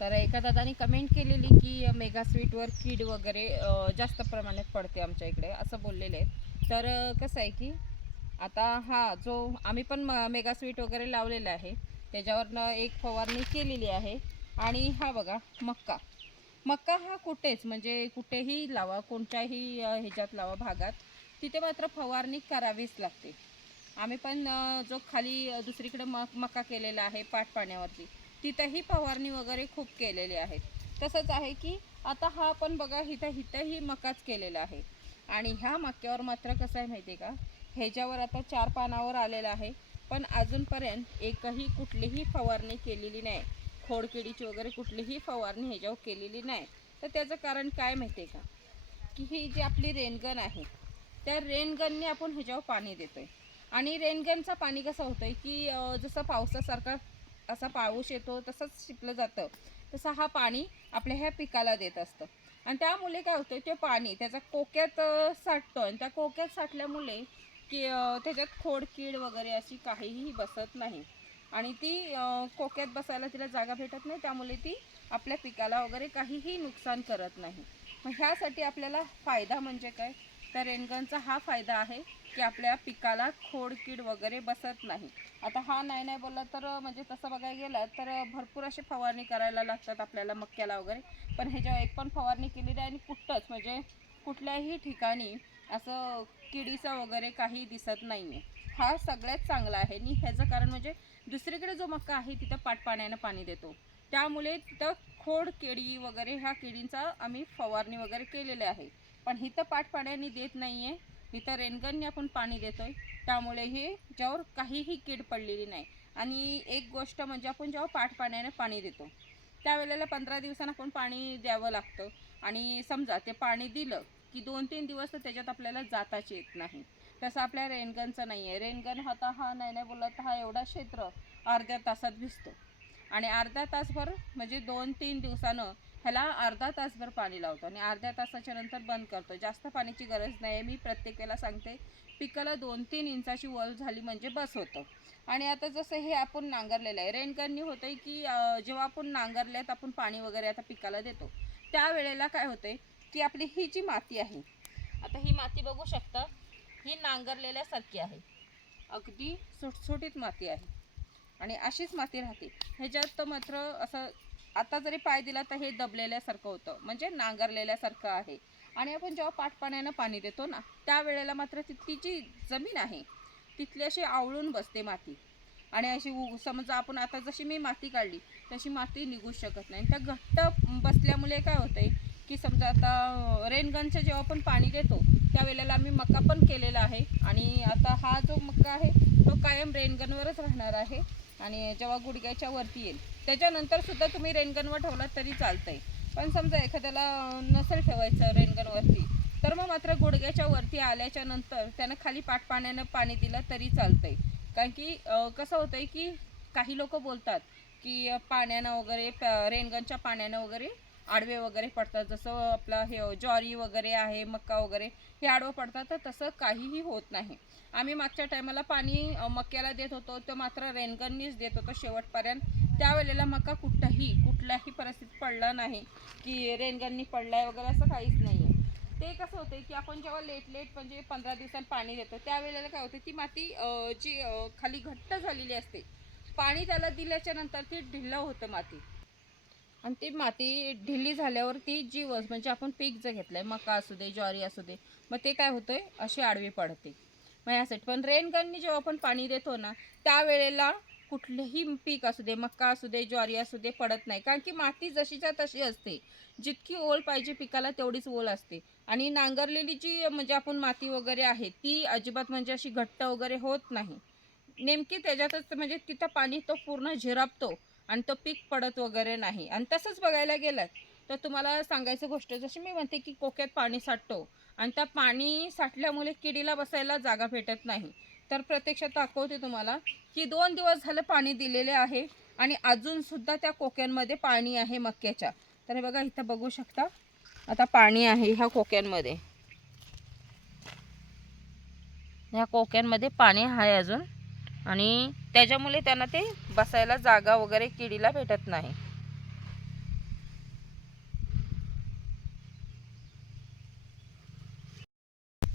तर एका दादानी कमेंट केलेली की मेगा स्वीटवर कीड वगैरे जास्त प्रमाणात पडते आमच्या इकडे असं बोललेले आहेत. तर कसं आहे की आता हा जो आम्ही पण म- मेगा स्वीट वगैरे लावलेला आहे त्याच्यावरनं एक फवारणी केलेली आहे आणि हा बघा मक्का. मक्का हा कुठेच म्हणजे कुठेही लावा कोणत्याही ह्याच्यात लावा भागात तिथे मात्र फवारणी करावीच लागते. आम्ही पण जो खाली दुसरीकडे म मका केलेला आहे पाट पाण्यावरती तिथंही फवारणी वगैरे खूप केलेली आहेत तसंच आहे की आता हा पण बघा इथं इथंही मकाच केलेला आहे. आणि ह्या मक्यावर मात्र कसं आहे माहिती आहे का? ह्याच्यावर आता चार पानावर आलेलं आहे. पण अजूनपर्यंत एकही कुठलीही फवारणी केलेली नाही. खोडकिडीची वगैरे कुठलीही फवारणी ह्याच्यावर केलेली नाही. तर त्याचं कारण काय माहिती आहे का? की ही जी आपली रेनगन आहे त्या रेनगनने आपण ह्याच्यावर पाणी देतो आहे आणि रेनगनचं पाणी कसं होतं आहे की जसं पावसासारखा असा पाऊस येतो तसंच शिपलं जातं. तसं हा पाणी आपल्या ह्या पिकाला देत असतं. आणि त्यामुळे काय होतं ते पाणी त्याचा कोक्यात साठतो साठतं. आणि त्या कोक्यात साठल्यामुळे की त्याच्यात खोडकीड वगैरे अशी काहीही बसत नाही. आणि ती कोक्यात बसायला तिला जागा भेटत नाही. त्यामुळे ती आपल्या पिकाला वगैरे काहीही नुकसान करत नाही. मग ह्यासाठी आपल्याला फायदा म्हणजे काय? तर रेनगनचा हा फायदा आहे. की आपल्या पिकाला खोडकीड वगैरे बसत नाही. आता हा नाही नाही बोलला तर म्हणजे तसं बघायला गेलं तर भरपूर अशी फवारणी करायला लागतात आपल्याला मक्याला वगैरे. पण ह्याच्यावर एक पण फवारणी केलेली आहे आणि कुठंच म्हणजे कुठल्याही ठिकाणी असं किडीचं वगैरे काही दिसत नाही आहे हा सगळ्यात चांगला आहे आणि ह्याचं कारण म्हणजे दुसरीकडे जो मक्का आहे तिथं पाटपाण्यानं पाणी देतो. त्यामुळे तिथं खोड केळी वगैरे ह्या किडींचा आम्ही फवारणी वगैरे केलेले आहे. पण इथं पाटपाण्याने देत नाही आहे इथं रेनगनने आपण पाणी देतोय. त्यामुळे हे ज्यावर काहीही कीड पडलेली नाही. आणि एक गोष्ट म्हणजे आपण जेव्हा पाटपाण्याने पाणी देतो त्यावेळेला पंधरा दिवसांना आपण पाणी द्यावं लागतं. आणि समजा ते पाणी दिलं की दोन तीन दिवस तर त्याच्यात आपल्याला जाताच येत नाही. तसं आपल्या रेनगनचं नाही आहे रेनगन हा तर हा नाही नाही बोलला तर हा एवढा क्षेत्र अर्ध्या तासात भिजतो. आणि अर्धा तासभर म्हणजे दोन तीन दिवसानं ह्याला अर्धा तासभर पाणी लावतो आणि अर्ध्या तासाच्या नंतर बंद करतो. जास्त पाण्याची गरज नाही आहे मी प्रत्येकाला सांगते पिकाला दोन तीन इंचाची वल झाली म्हणजे बस होतं. आणि आता जसं हे आपण नांगरलेलं आहे. रेनगननी होतं आहे की जेव्हा आपण नांगरल्यात आपण पाणी वगैरे आता पिकाला देतो. त्यावेळेला काय होतंय की आपली ही जी माती आहे आता ही माती बघू शकता ही नांगरलेल्यासारखी आहे. अगदी सुटसुटीत माती आहे. आणि अशीच माती राहते. ह्याच्यात तर मात्र असं आता जरी पाय दिला तर हे दबलेल्यासारखं होतं. म्हणजे नांगरलेल्यासारखं आहे. आणि आपण जेव्हा पाटपाण्यानं पाणी देतो ना त्यावेळेला मात्र तिथली जी जमीन आहे तिथली अशी आवळून बसते माती. आणि अशी उ- समजा आपण आता जशी मी माती काढली तशी माती निघू शकत नाही. त्या घट्ट बसल्यामुळे काय होतंय की समजा आता रेनगनचं जेव्हा आपण पाणी देतो त्यावेळेला आम्ही मका पण केलेला आहे. आणि आता हा जो मका आहे तो कायम रेनगनवरच राहणार आहे. आणि जेव्हा गुडघ्याच्या वरती येईल. त्याच्यानंतर सुद्धा तुम्ही रेनगनवर ठेवलात तरी चालतंय. पण समजा एखाद्याला नसेल ठेवायचं रेनगनवरती तर मग मात्र गुडघ्याच्या वरती आल्याच्यानंतर त्यानं खाली पाठ पाण्यानं पाणी दिलं तरी चालतंय. कारण की कसं होतंय की काही लोक बोलतात की पाण्यानं वगैरे रेनगनच्या पाण्यानं वगैरे आडवे वगैरे पडतात जसं आपलं हे ज्वारी वगैरे आहे मका वगैरे हे आडवं पडतात तर तसं काहीही होत नाही. आम्ही मागच्या टायमाला पाणी मक्याला देत होतो तर मात्र रेनगननीच देत होतो शेवटपर्यंत. त्यावेळेला मका कुठंही कुठल्याही परिस्थितीत पडला नाही की रेनगननी पडलाय वगैरे असं काहीच नाही आहे ते कसं होतं की आपण जेव्हा लेट लेट म्हणजे पंधरा दिवसांनी पाणी देतो त्यावेळेला काय होतं ती माती जी खाली घट्ट झालेली असते पाणी त्याला दिल्याच्या नंतर ती ढिल्लं होतं माती. आणि ती माती ढिल्ली झाल्यावर ती जी वस म्हणजे आपण पीक जर घेतलंय मका असू दे ज्वारी असू दे मग ते काय होतं आहे अशी आडवी पडते. मग यासाठी पण रेनगननी जेव्हा आपण पाणी देतो ना त्यावेळेला कुठलंही पीक असू दे मक्का असू दे ज्वारी असू दे पडत नाही. कारण की माती जशीच्या तशी असते. जितकी ओल पाहिजे पिकाला तेवढीच ओल असते. आणि नांगरलेली जी म्हणजे आपण माती वगैरे आहे ती अजिबात म्हणजे अशी घट्ट वगैरे होत नाही. नेमकी त्याच्यातच म्हणजे तिथं पाणी तो पूर्ण झिरपतो. आणि तो पीक पडत वगैरे नाही. आणि तसंच बघायला गेलं तर तुम्हाला सांगायचं गोष्ट जशी मी म्हणते की कोक्यात पाणी साठतो आणि त्या पाणी साठल्यामुळे किडीला बसायला जागा भेटत नाही. तर प्रत्यक्षात दाखवते तुम्हाला की दोन दिवस झालं पाणी दिलेले आहे आणि अजूनसुद्धा त्या कोक्यांमध्ये पाणी आहे मक्याच्या. तर हे बघा इथं बघू शकता. आता पाणी आहे ह्या कोक्यांमध्ये. ह्या कोक्यांमध्ये पाणी आहे अजून. आणि त्याच्यामुळे त्यांना ते बसायला जागा वगैरे किडीला भेटत नाही.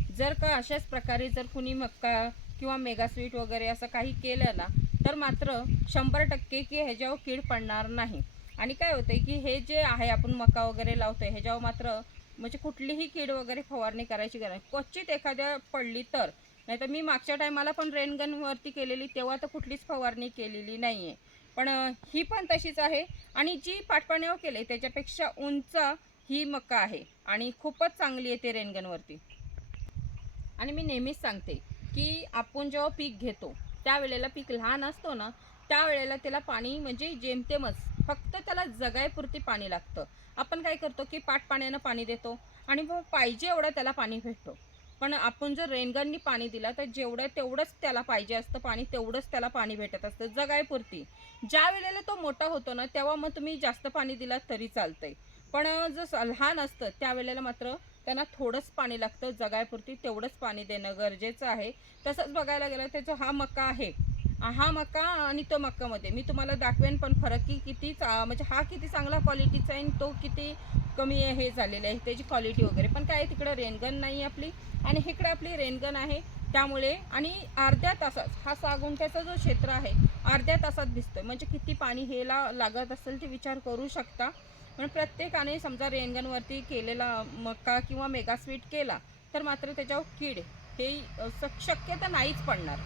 जर का अशाच प्रकारे जर कुणी मक्का किंवा मेगास्वीट वगैरे असं काही केलं ना तर मात्र शंभर टक्के की ह्याच्यावर कीड पडणार नाही. आणि काय होतंय की हे जे आहे आपण मका वगैरे लावतोय ह्याच्यावर मात्र म्हणजे कुठलीही कीड वगैरे फवारणी करायची गरज क्वचित एखाद्या पडली तर नाही तर मी मागच्या टायमाला पण रेनगनवरती केलेली तेव्हा तर कुठलीच फवारणी केलेली नाही आहे पण ही पण तशीच आहे आणि जी पाटपाण्यावर केले त्याच्यापेक्षा उंच ही मका आहे आणि खूपच चांगली येते रेनगनवरती. आणि मी नेहमीच सांगते की आपण जेव्हा पीक घेतो त्यावेळेला पीक लहान असतो ना त्यावेळेला त्याला पाणी म्हणजे जेमतेमच फक्त त्याला जगायपुरती पाणी लागतं. आपण काय करतो की पाटपाण्यानं पाणी देतो आणि मग पाहिजे एवढं त्याला पाणी भेटतो. पण आपण जर रेनगननी पाणी दिलं तर जेवढं तेवढंच त्याला पाहिजे असतं पाणी तेवढंच त्याला पाणी भेटत असतं. जगायपुरती. ज्या वेळेला तो मोठा होतो ना तेव्हा मग तुम्ही जास्त पाणी दिलात तरी चालतंय. पण जर लहान असतं त्यावेळेला मात्र त्यांना थोडंच पाणी लागतं. जगायपुरती तेवढंच पाणी देणं गरजेचं आहे. तसंच बघायला गेलं तर जो हा मका आहे. हा मका आणि तो मक्कामध्ये. मी तुम्हाला दाखवेन पण फरक की किती चा- म्हणजे हा किती चांगला क्वालिटीचा आहे आणि तो किती कमी हे झालेला आहे. त्याची क्वालिटी वगैरे. पण काय तिकडं रेनगन नाही आपली आणि इकडं आपली रेनगन आहे. त्यामुळे आणि अर्ध्या तासात हा सहा गुंठ्याचा जो क्षेत्र आहे अर्ध्या तासात दिसतोय म्हणजे किती पाणी हेला लागत असेल ते विचार करू शकता. पण प्रत्येकाने समजा रेनगनवरती केलेला मका किंवा मेगा स्वीट केला तर मात्र त्याच्यावर कीड हे स- शक्यता नाहीच पडणार.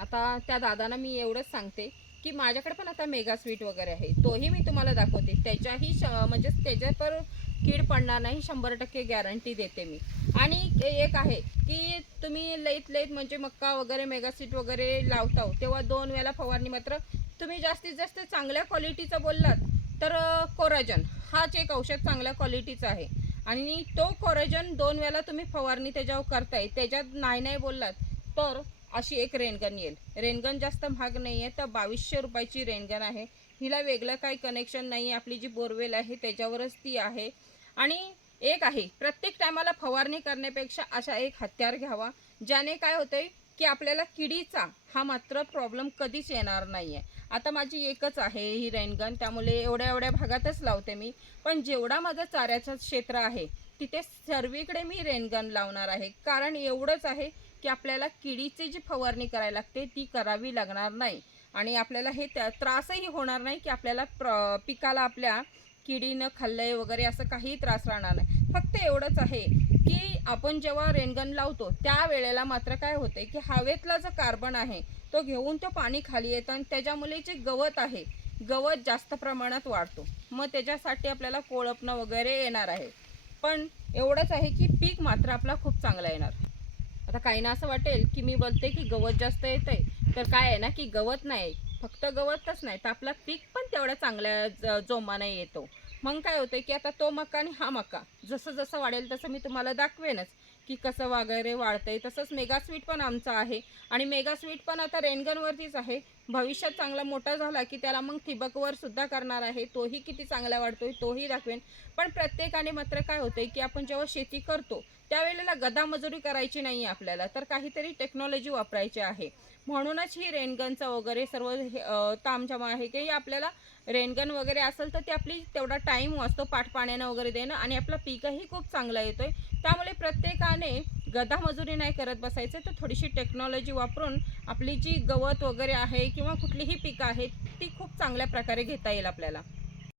आता त्या दादांना मी एवढंच सांगते की माझ्याकडे पण आता मेगा स्वीट वगैरे आहे. तोही मी तुम्हाला दाखवते. त्याच्याही श म्हणजे त्याच्यावर कीड पडणार नाही शंभर टक्के गॅरंटी देते मी. आणि एक आहे की तुम्ही लईत लईत म्हणजे मक्का वगैरे मेगा स्वीट वगैरे लावता तेव्हा दोन वेळा फवारणी मात्र तुम्ही जास्तीत जास्त चांगल्या क्वालिटीचं बोललात तर कोराजन. हाच एक औषध चांगल्या क्वालिटीचा आहे. आणि तो कोराजन दोन वेळा तुम्ही फवारणी त्याच्यावर करताय. त्याच्यात नाही नाही बोललात तर अशी एक रेनगन येईल. रेनगन जास्त महाग नाही आहे तर बावीसशे रुपयाची रेनगन आहे. हिला वेगळं काही कनेक्शन नाही आहे आपली जी बोरवेल आहे त्याच्यावरच ती आहे. आणि एक आहे प्रत्येक टायमाला फवारणी करण्यापेक्षा अशा एक हत्यार घ्यावा ज्याने काय होतंय की आपल्याला किडीचा हा मात्र प्रॉब्लेम कधीच येणार नाही आहे आता माझी एकच आहे ही रेनगन त्यामुळे एवढ्या एवढ्या भागातच लावते मी. पण जेवढा माझं चाऱ्याचं क्षेत्र आहे तिथे सर्वीकडे मी रेनगन लावणार आहे. कारण एवढंच आहे की आपल्याला किडीची जी फवारणी करायला लागते ती करावी लागणार नाही. आणि आपल्याला हे त्या- त्रासही होणार नाही की आपल्याला प्र पिकाला आपल्या किडीनं खाल्लंय वगैरे असं काही त्रास राहणार नाही. फक्त एवढंच आहे की आपण जेव्हा रेनगन लावतो त्या वेळेला मात्र काय होते की हवेतला जो कार्बन आहे तो घेऊन तो पाणी खाली येतं आणि त्याच्यामुळे जे गवत आहे गवत जास्त प्रमाणात वाढतो. मग त्याच्यासाठी आपल्याला कोळपणं वगैरे येणार आहे. पण एवढंच आहे की पीक मात्र आपला खूप चांगला येणार. आता काही ना असं वाटेल की मी बोलते की गवत जास्त येतंय. तर काय आहे ना की गवत नाही फक्त गवतच नाही तर आपला पीक पण तेवढ्या चांगल्या ज- जोमाने येतो. मग काय होतं की आता तो मका आणि हा मका जसं जसं वाढेल तसं मी तुम्हाला दाखवेनच की कसं वगैरे वाढतंय. तसंच मेगा स्वीट पण आमचं आहे आणि मेगा स्वीट पण आता रेनगनवरतीच आहे. भविष्यात चांगला मोठा झाला की त्याला मग ठिबकवर सुद्धा करणार आहे. तोही किती चांगला वाढतोय तोही दाखवेन. पण प्रत्येकाने मात्र काय होतंय की आपण जेव्हा शेती करतो त्यावेळेला गदा मजुरी करायची नाही आपल्याला. तर काहीतरी टेक्नॉलॉजी वापरायची आहे. म्हणूनच ही रेनगनचं वगैरे सर्व हे, तामझाम आहे की आपल्याला रेनगन वगैरे असेल तर ती आपली तेवढा टाईम वाचतो पाठपाण्यानं वगैरे देणं आणि आपलं पीकही खूप चांगलं येतोय. त्यामुळे प्रत्येकाने गदा मजुरी नाही करत बसायचं तर थोडीशी टेक्नॉलॉजी वापरून आपली जी गवत वगैरे आहे किंवा कुठलीही पिकं आहेत ती खूप चांगल्या प्रकारे घेता येईल आपल्याला.